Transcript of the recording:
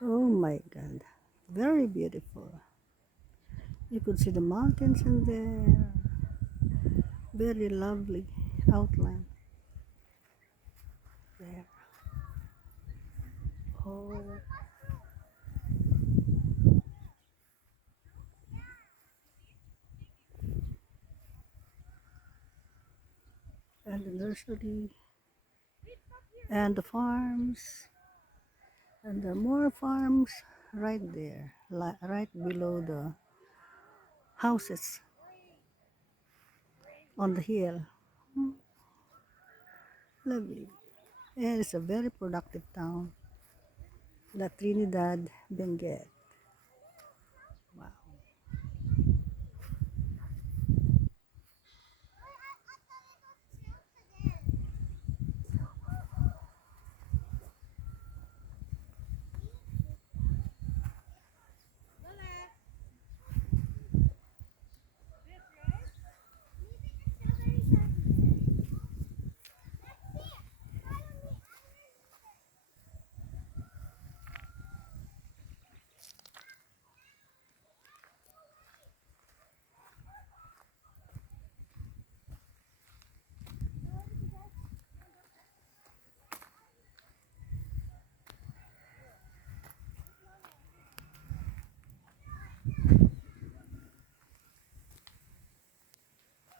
Oh my God, very beautiful. You could see the mountains in there. Very lovely outline there. Oh, and the nursery and the farms and the more farms right there, right below the houses on the hill. Hmm, lovely. And it's a very productive town, La Trinidad Benguet.